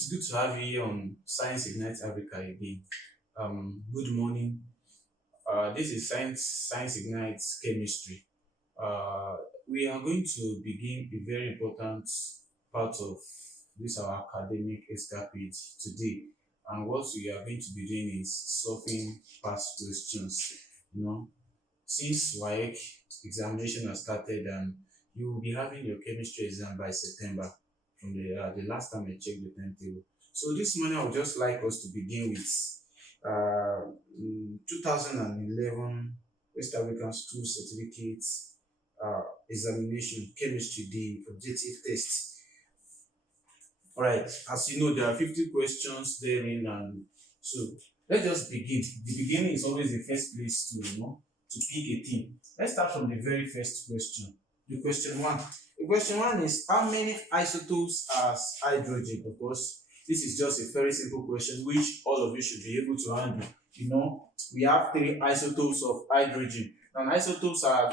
It's good to have you here on Science Ignite Africa again. Good morning. This is Science Ignite Chemistry. Uh, we are going to begin a very important part of this our academic escapade today. And what we are going to be doing is solving past questions. You know, since WAEC examination has started and you will be having your chemistry exam by September from the last time I checked the timetable. So this morning I would just like us to begin with 2011 West African School Certificate examination chemistry, the objective test. All right, as you know, there are 50 questions therein, and so let's just begin. The beginning is always the first place to pick a theme. Let's start from the very first question. The question one. The question one is how many isotopes has hydrogen? Of course, this is just a very simple question which all of you should be able to handle. We have three isotopes of hydrogen. And isotopes are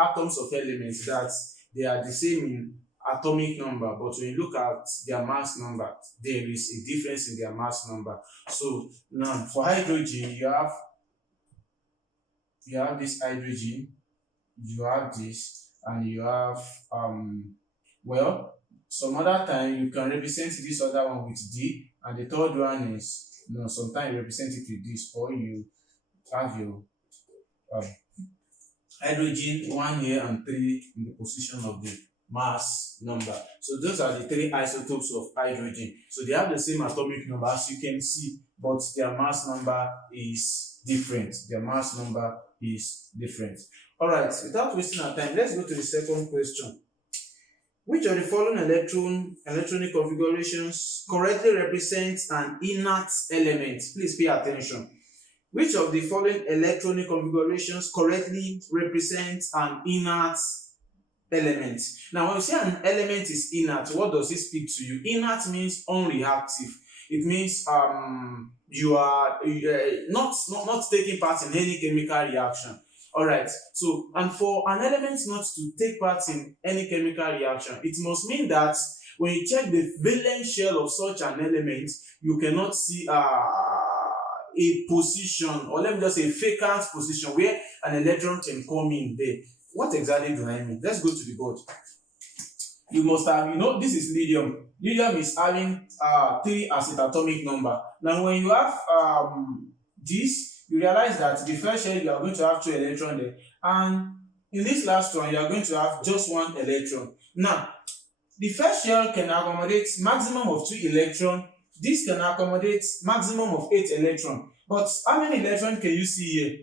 atoms of elements that they are the same in atomic number, but when you look at their mass number, there is a difference in their mass number. So now for hydrogen, you have this hydrogen, you have this, and you have some other time you can represent this other one with D, and the third one is sometimes you represent it with this, or you have your hydrogen 1 here and 3 in the position of the mass number. So those are the three isotopes of hydrogen. So they have the same atomic number as you can see, but their mass number is different. All right, without wasting our time, let's go to the second question. Which of the following electronic configurations correctly represents an inert element? Please pay attention. Which of the following electronic configurations correctly represents an inert element? Now, when you say an element is inert, what does it speak to you? Inert means unreactive. It means you are not taking part in any chemical reaction. All right. So, and for an element not to take part in any chemical reaction, it must mean that when you check the valence shell of such an element, you cannot see a position, or let me just say vacant position where an electron can come in there. What exactly do I mean? Let's go to the board. You must have, this is lithium. Lithium is having 3 as its atomic number. Now, when you have this, you realize that the first shell you are going to have 2 electrons there, and in this last one you are going to have just 1 electron. Now, the first shell can accommodate maximum of 2 electrons. This can accommodate maximum of 8 electrons. But how many electrons can you see here?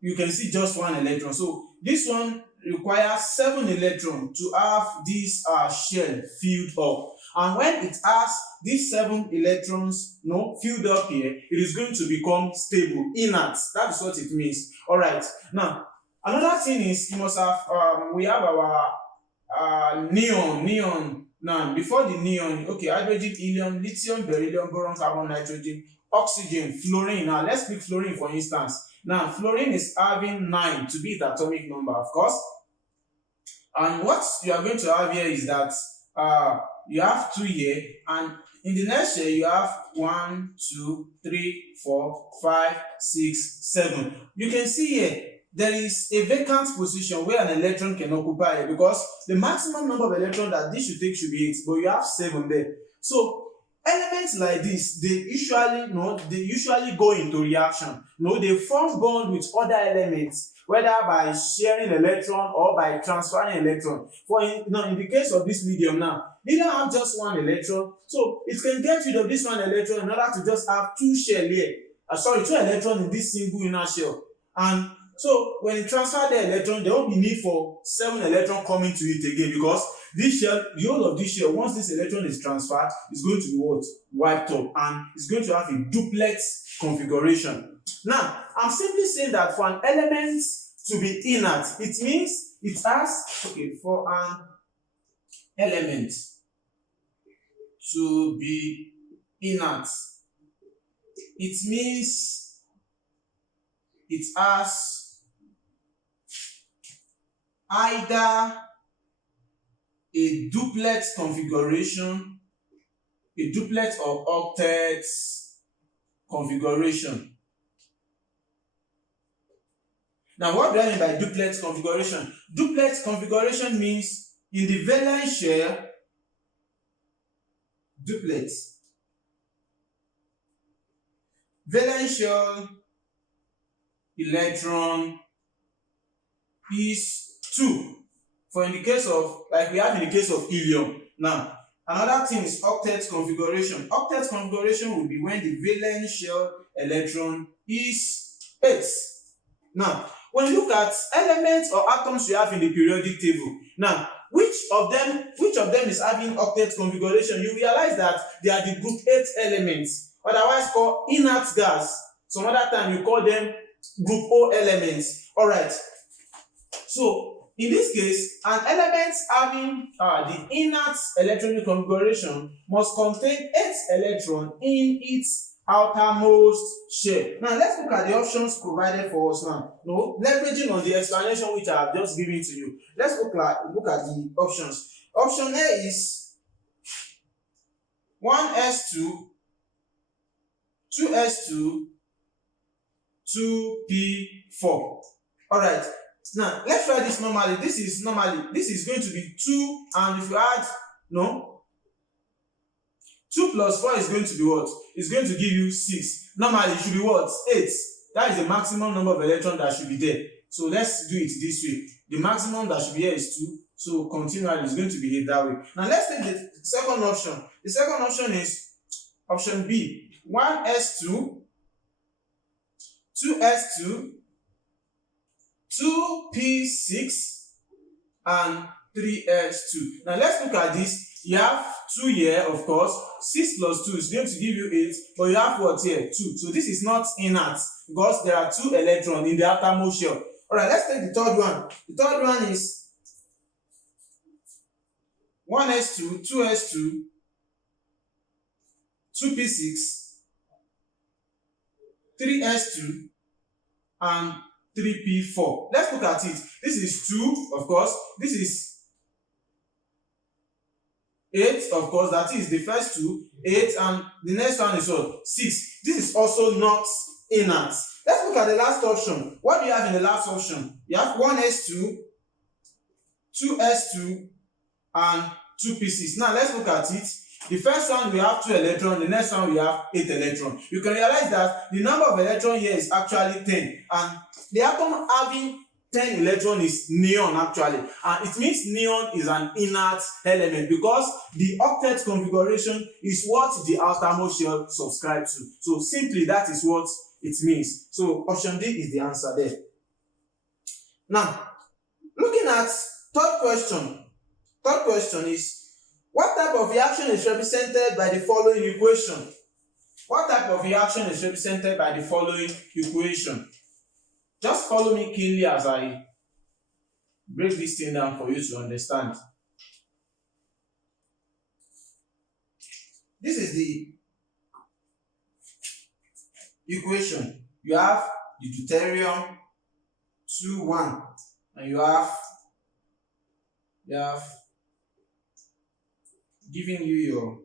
You can see just 1 electron. So this one requires 7 electrons to have this shell filled up. And when it has these 7 electrons filled up here, it is going to become stable, inert. That is what it means. All right. Now, another thing is you must have, we have our neon. Now, before the neon, hydrogen, helium, lithium, beryllium, boron, carbon, nitrogen, oxygen, fluorine. Now, let's pick fluorine for instance. Now, fluorine is having 9 to be its atomic number, of course. And what you are going to have here is that you have 2 here, and in the next year you have 1, 2, 3, 4, 5, 6, 7. You can see here there is a vacant position where an electron can occupy here, because the maximum number of electrons that this should take should be 8, but you have 7 there. So elements like this, they usually go into reaction. They form bond with other elements, whether by sharing electron or by transferring electron. For in the case of this lithium now, lithium have just 1 electron, so it can get rid of this 1 electron in order to just have 2 shell here. 2 electrons in this single inner shell. And so when you transfer the electron, there won't be need for 7 electrons coming to it again, because this shell, the whole of this shell, once this electron is transferred, is going to be wiped up, and it's going to have a duplex configuration. Now, I'm simply saying that for an element to be inert, it means it has, for an element to be inert, it means it has either a duplex configuration a duplet or octet configuration. Now, what do I mean by duplet configuration? Duplet configuration means in the valence shell, duplet, valence shell electron is 2. For in the case of, like we have in the case of helium. Now, another thing is octet configuration. Octet configuration will be when the valence shell electron is 8. Now, when you look at elements or atoms we have in the periodic table, now which of them is having octet configuration? You realize that they are the group 8 elements, otherwise called inert gas. Some other time you call them group O elements. All right. So in this case, an element having the inert electronic configuration must contain 8 electrons in its outermost shell. Now let's look at the options provided for us now. No, leveraging on the explanation which I have just given to you. Let's look at the options. Option A is 1s2, 2s2, 2p4. All right. Now let's try this normally. This is going to be 2, and if you add 2 plus 4 is going to be what? It's going to give you 6. Normally it should be what? 8. That is the maximum number of electrons that should be there. So let's do it this way. The maximum that should be here is 2. So continually it's going to be here that way. Now let's take the second option. The second option is option B. 1s2, 2s2, 2p6, and 3s2. Now let's look at this. You have 2 here, of course. 6 plus 2 is going to give you 8, but you have what here? 2. So this is not inert because there are 2 electrons in the outermost shell. Alright, let's take the third one. The third one is 1s2, 2s2, 2p6, 3s2, and 3p4. Let's look at it. This is 2, of course. This is 8, of course, that is the first 2, 8, and the next one is what? 6. This is also not inert. Let's look at the last option. What do you have in the last option? You have 1s2, 2s2, and 2p6. Now let's look at it. The first one we have 2 electrons, the next one we have 8 electrons. You can realize that the number of electrons here is actually 10, and the atom having 10 electron is neon actually, and it means neon is an inert element because the octet configuration is what the outermost shell subscribes to. So simply that is what it means. So option D is the answer there. Now looking at third question. Third question is, what type of reaction is represented by the following equation? What type of reaction is represented by the following equation? Just follow me keenly as I break this thing down for you to understand. This is the equation. You have the deuterium 2,1, and you have giving you your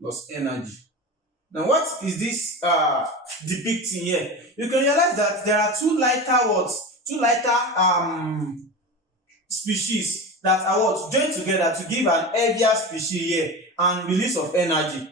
plus energy. Now what is this depicting here? You can realize that there are two lighter species that are what joined together to give an heavier species here and release of energy.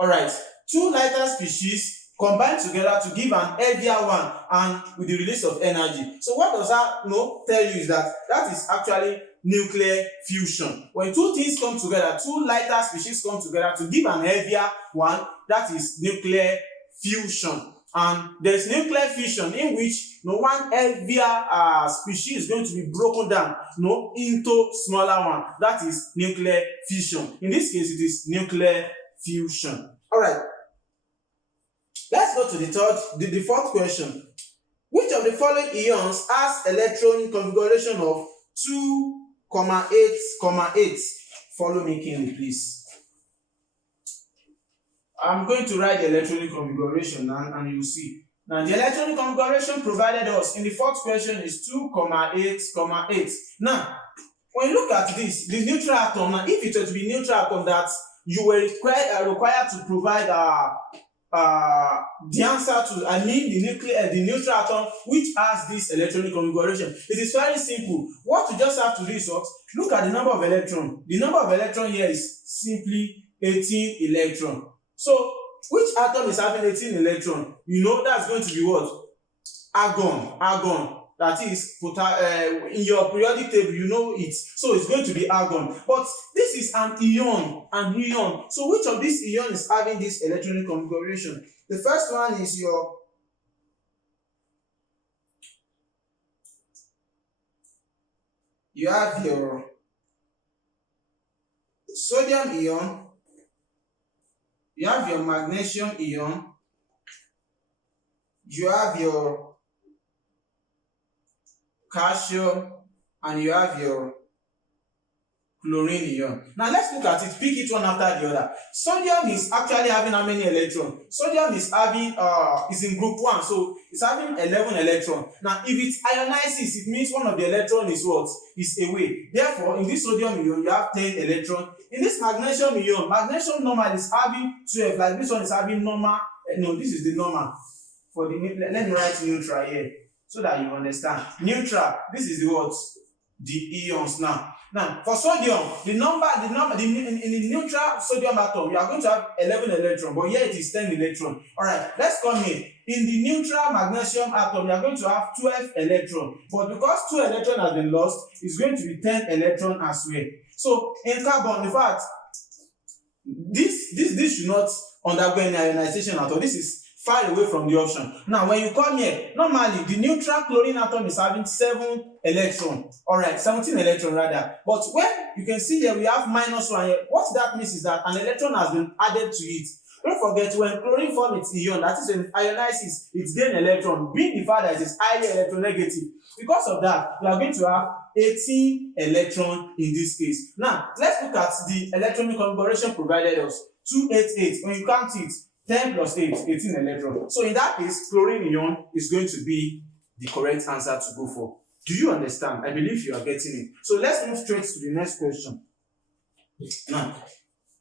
Alright, 2 lighter species combine together to give an heavier one and with the release of energy. So what does that tell you is that is actually nuclear fusion. When 2 things come together, 2 lighter species come together to give an heavier one, that is nuclear fusion. And there is nuclear fission in which one heavier species is going to be broken down into smaller one. That is nuclear fission. In this case, it is nuclear fusion. Alright. Let's go to the fourth question. Which of the following ions has electron configuration of 2,8,8? Follow me keenly, please. I'm going to write the electronic configuration and you'll see. Now the electronic configuration provided us in the fourth question is 2,8,8. Now, when you look at this, the neutral atom, now if it were to be neutral atom that you were required to provide the answer to, the neutral atom which has this electronic configuration. It is very simple. What you just have to do is what? Look at the number of electrons. The number of electrons here is simply 18 electrons. So, which atom is having 18 electrons? You know that's going to be what? Argon. That is, in your periodic table, you know it. So it's going to be argon. But this is an ion. So which of these ions is having this electronic configuration? The first one is you have your sodium ion, you have your magnesium ion, you have your calcium, and you have your chlorine ion. Now let's look at it, pick it one after the other. Sodium is actually having how many electrons? Sodium is having is in group 1, so it's having 11 electrons. Now if it ionizes, it means one of the electrons is what? Is away. Therefore, in this sodium ion, you have 10 electrons. In this magnesium ion, magnesium normal is having 12, like this one is having normal. No, this is the normal. For the, let me write neutral here, so that you understand. Neutral, this is the what? The ions now. Now, for sodium, in the neutral sodium atom, you are going to have 11 electrons, but here it is 10 electrons. Alright, let's come here. In the neutral magnesium atom, you are going to have 12 electrons, but because 2 electrons has been lost, it's going to be 10 electrons as well. So, in carbon, in fact, this should not undergo any ionization at all. This is far away from the option. Now, when you come here, normally the neutral chlorine atom is having 7 electrons. Alright, 17 electrons rather. But when you can see here, we have -1 here. What that means is that an electron has been added to it. Don't forget, when chlorine forms its ion, that is when it ionizes, it gains electron, being the fact that it is highly electronegative. Because of that, we are going to have 18 electrons in this case. Now, let's look at the electronic configuration provided us. 288. When you count it, 10 plus 8, 18 electrons. So in that case, chlorine ion is going to be the correct answer to go for. Do you understand? I believe you are getting it. So let's move straight to the next question. Now,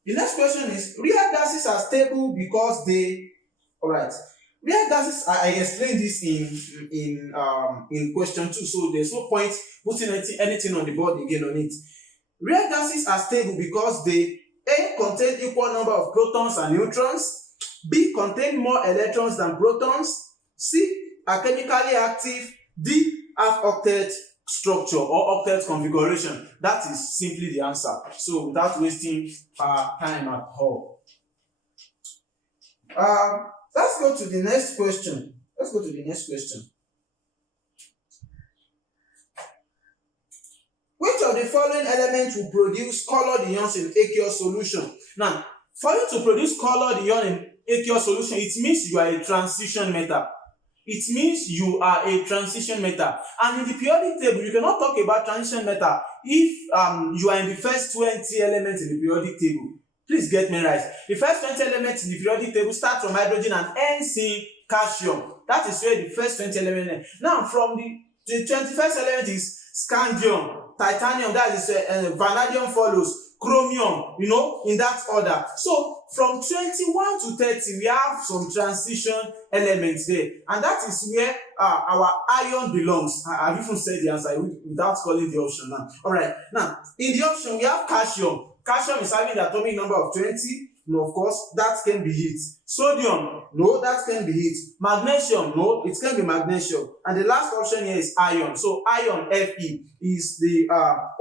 the next question is, real gases are stable because they, alright, real gases, I explained this in question 2, so there's no point putting anything on the board again on it. Real gases are stable because they A, contain equal number of protons and neutrons, B, contain more electrons than protons, C, are chemically active, D, have octet structure or octet configuration. That is simply the answer. So without wasting time at all. Let's go to the next question. Which of the following elements will produce colored ions in aqueous solution? Now, for you to produce colored ion in aqueous solution, it means you are a transition metal. And in the periodic table, you cannot talk about transition metal if you are in the first 20 elements in the periodic table. Please get me right. The first 20 elements in the periodic table start from hydrogen and ends in calcium. That is where the first 20 elements. Now, from the 21st element is scandium, titanium, that is vanadium follows, chromium, in that order. So from 21 to 30, we have some transition elements there. And that is where our ion belongs. I've even said the answer without calling the option now. Alright, now, in the option, we have calcium. Calcium is having the atomic number of 20. No, of course, that can be heat. Sodium, no, that can be heat. Magnesium, no, it can be magnesium. And the last option here is iron. So iron, Fe, is the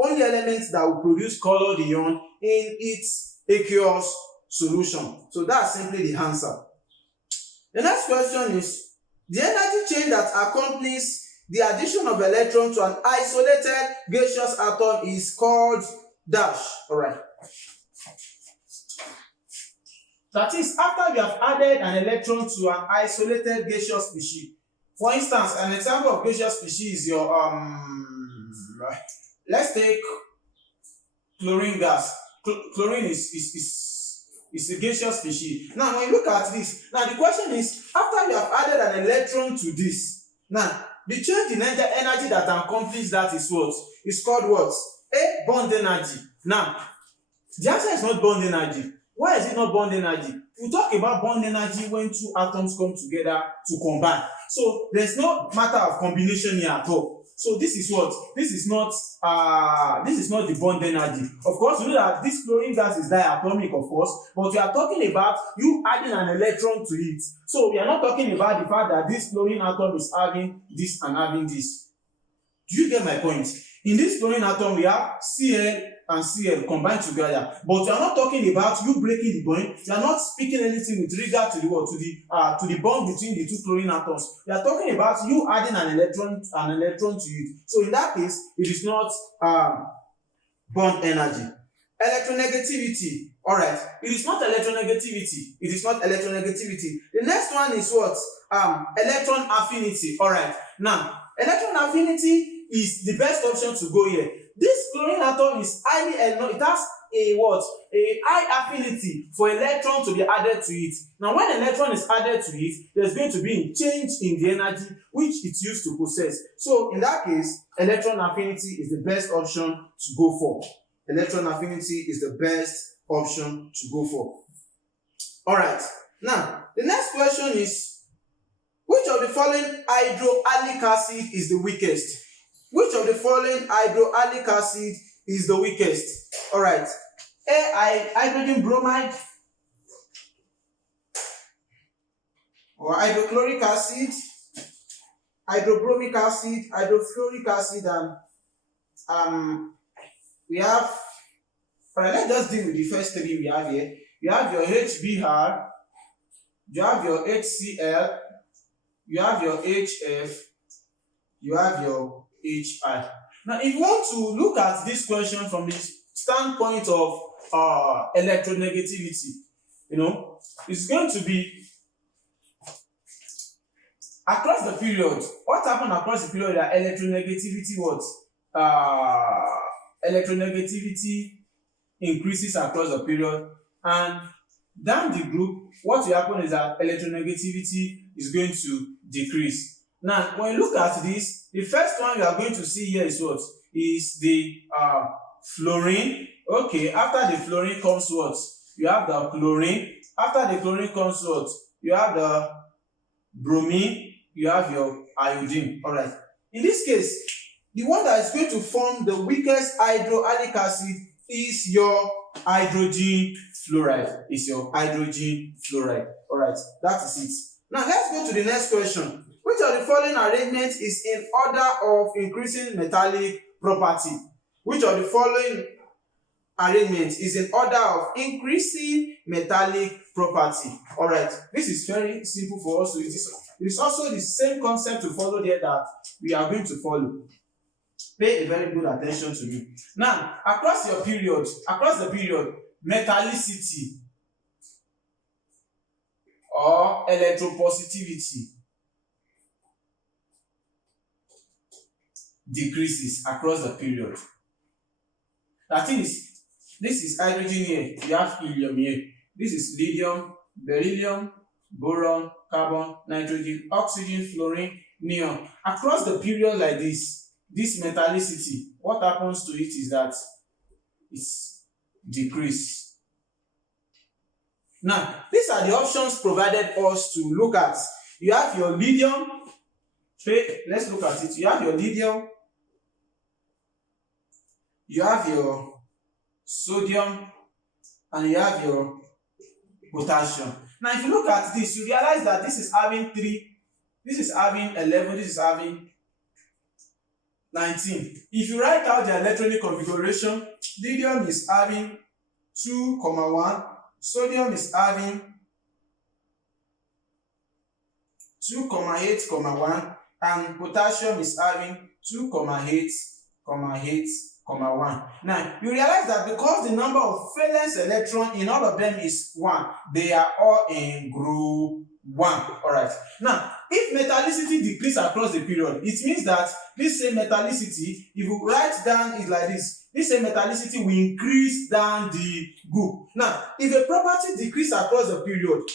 only element that will produce colored ion in its aqueous solution. So that's simply the answer. The next question is, the energy chain that accompanies the addition of electron to an isolated gaseous atom is called dash. Alright. That is, after we have added an electron to an isolated gaseous species. For instance, an example of gaseous species is your let's take chlorine gas. Chlorine is a gaseous species. Now, when you look at this, now the question is, after after you have added an electron to this, now the change in energy that accomplishes that is what? It's called what? A bond energy. Now, the answer is not bond energy. Why is it not bond energy? We talk about bond energy when two atoms come together to combine. So there's no matter of combination here at all. So this is what? This is not the bond energy. Of course, you know that this chlorine gas is diatomic, of course, but we are talking about you adding an electron to it. So we are not talking about the fact that this chlorine atom is having this and having this. Do you get my point? In this chlorine atom, we have Cl and Cl combined together, but we are not talking about you breaking the bond. We are not speaking anything with regard to the what? To the bond between the two chlorine atoms. We are talking about you adding an electron to it. So in that case, it is not bond energy. Electronegativity. All right, it is not electronegativity. It is not electronegativity. The next one is what? Electron affinity. All right, now electron affinity is the best option to go here. This chlorine atom is highly, it has a what? A high affinity for electron to be added to it. Now, when electron is added to it, there's going to be a change in the energy which it's used to possess. So, in that case, electron affinity is the best option to go for. Electron affinity is the best option to go for. All right. Now, the next question is, which of the following hydroallylic acid is the weakest? Which of the following hydroallylic acid is the weakest? All right. A, hydrogen bromide, or hydrochloric acid, hydrobromic acid, hydrofluoric acid, and we have. All right, let's just deal with the first three we have here. You have your HBr, you have your HCl, you have your HF, you have your HI. Now, if you want to look at this question from the standpoint of electronegativity, it's going to be across the period. What happened across the period that electronegativity what? Electronegativity increases across the period, and down the group, what will happen is that electronegativity is going to decrease. Now, when you look at this, the first one you are going to see here is what? Is the fluorine. Okay, after the fluorine comes what? You have the chlorine. After the chlorine comes what? You have the bromine. You have your iodine. All right. In this case, the one that is going to form the weakest hydroallylic acid is your hydrogen fluoride. All right. That is it. Now, let's go to the next question. Which of the following arrangements is in order of increasing metallic property? Which of the following arrangements is in order of increasing metallic property? All right, this is very simple for us. It is also the same concept to follow there that we are going to follow. Pay a very good attention to me. Now, across the period, metallicity or electropositivity decreases across the period. That is, this is hydrogen here, you have helium here. This is lithium, beryllium, boron, carbon, nitrogen, oxygen, fluorine, neon. Across the period like this metallicity, what happens to it is that it's decreased. Now, these are the options provided us to look at. You have your lithium. Let's look at it. You have your lithium. You have your sodium. And you have your potassium. Now, if you look at this, you realize that this is having 3. This is having 11. This is having 19. If you write out the electronic configuration, lithium is having 2,1. Sodium is having 2,8,1, and potassium is having 2,8,1. Now, you realize that because the number of valence electron in all of them is 1, they are all in group 1. All right. Now, if metallicity decreases across the period, it means that this same metallicity, if you write down it like this same metallicity will increase down the group. Now, if a property decreases across the period,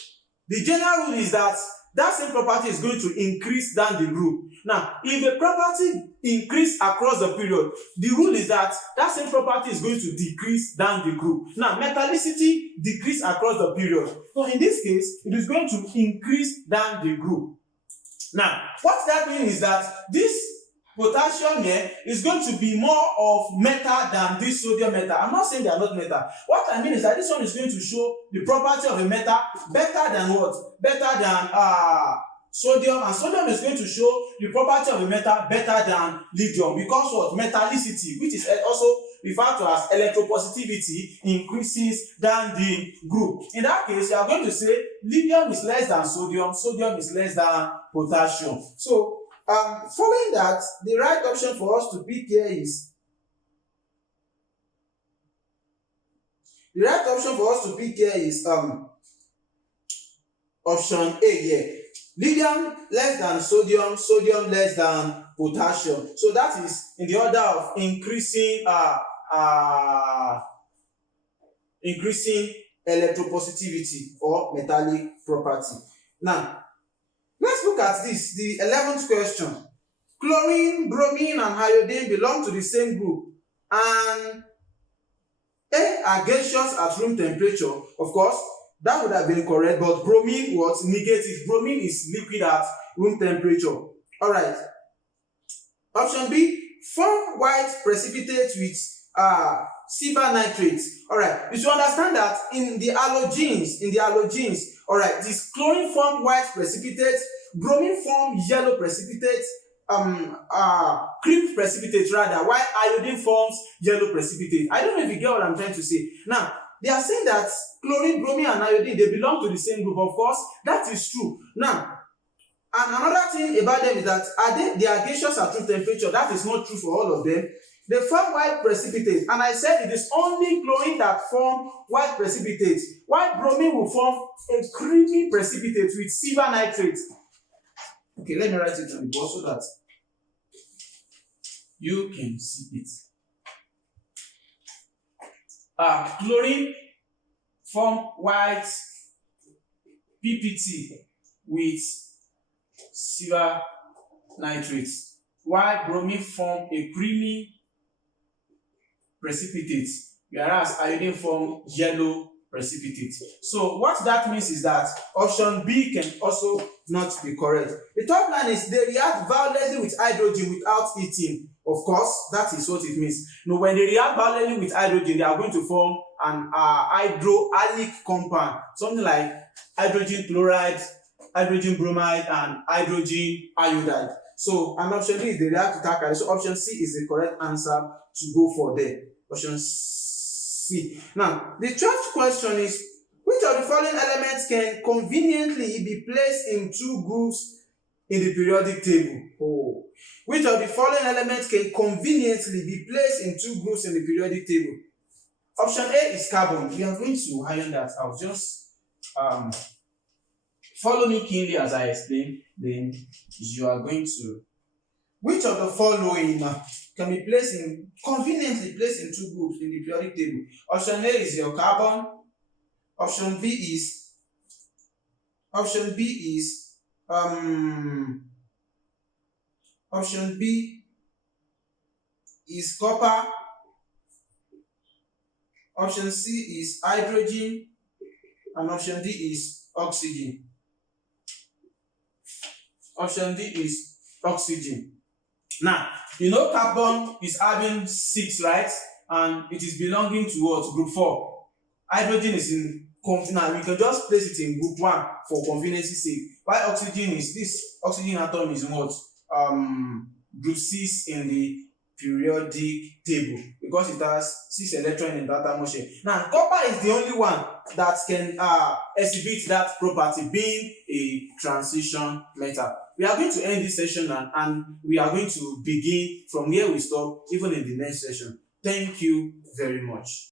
the general rule is that that same property is going to increase down the group. Now, if a property increase across the period, the rule is that that same property is going to decrease down the group. Now, metallicity decrease across the period. So in this case, it is going to increase down the group. Now, what that means is that this potassium here is going to be more of metal than this sodium metal. I'm not saying they are not metal. What I mean is that this one is going to show the property of a metal better than what? Better than sodium, and sodium is going to show the property of a metal better than lithium, because what? Metallicity, which is also referred to as electropositivity, increases down the group. In that case, you are going to say lithium is less than sodium, sodium is less than potassium. So following that, the right option for us to pick here is option A here. Lithium less than sodium, sodium less than potassium. So that is in the order of increasing electropositivity or metallic property. Now, let's look at this, the 11th question. Chlorine, bromine, and iodine belong to the same group and are gaseous at room temperature. Of course, that would have been correct, but bromine was negative. Bromine is liquid at room temperature. All right. Option B, form white precipitate with silver nitrate. All right. You should understand that in the halogens, all right, this chlorine form white precipitate, bromine form yellow precipitate, cream precipitate rather, while iodine forms yellow precipitate. I don't know if you get what I'm trying to say. Now, they are saying that chlorine, bromine, and iodine, they belong to the same group. Of course, that is true. Now, and another thing about them is that they are gaseous at room temperature. That is not true for all of them. They form white precipitate, and I said it is only chlorine that form white precipitate, while bromine will form a creamy precipitate with silver nitrate. Okay, let me write it on the board so that you can see it. Chlorine form white PPT with silver nitrate, while bromine form a creamy precipitate, whereas iodine form yellow precipitate. So what that means is that option B can also not be correct. The third line is they react violently with hydrogen without heating. Of course, that is what it means. Now, when they react violently with hydrogen, they are going to form an hydrohalic compound, something like hydrogen chloride, hydrogen bromide, and hydrogen iodide. So, and option D is they react with alkali. So, option C is the correct answer to go for there. Option C. Now, the 12th question is, which of the following elements can conveniently be placed in two groups in the periodic table? Oh. Which of the following elements can conveniently be placed in two groups in the periodic table? Option A is carbon. We are going to iron that out. Just follow me keenly as I explain. Then you are going to. Which of the following can be conveniently placed in two groups in the periodic table? Option A is your carbon. Option B is copper. Option C is hydrogen, and option D is oxygen. Option D is oxygen. Now, you know carbon is having 6, right? And it is belonging to what? Group 4. Hydrogen is in now we can just place it in group 1 for convenience sake. While oxygen is this oxygen atom is in what? Group 6 in the periodic table because it has 6 electrons in that atmosphere. Now, copper is the only one that can exhibit that property, being a transition metal. We are going to end this session and we are going to begin from where we stop, even in the next session. Thank you very much.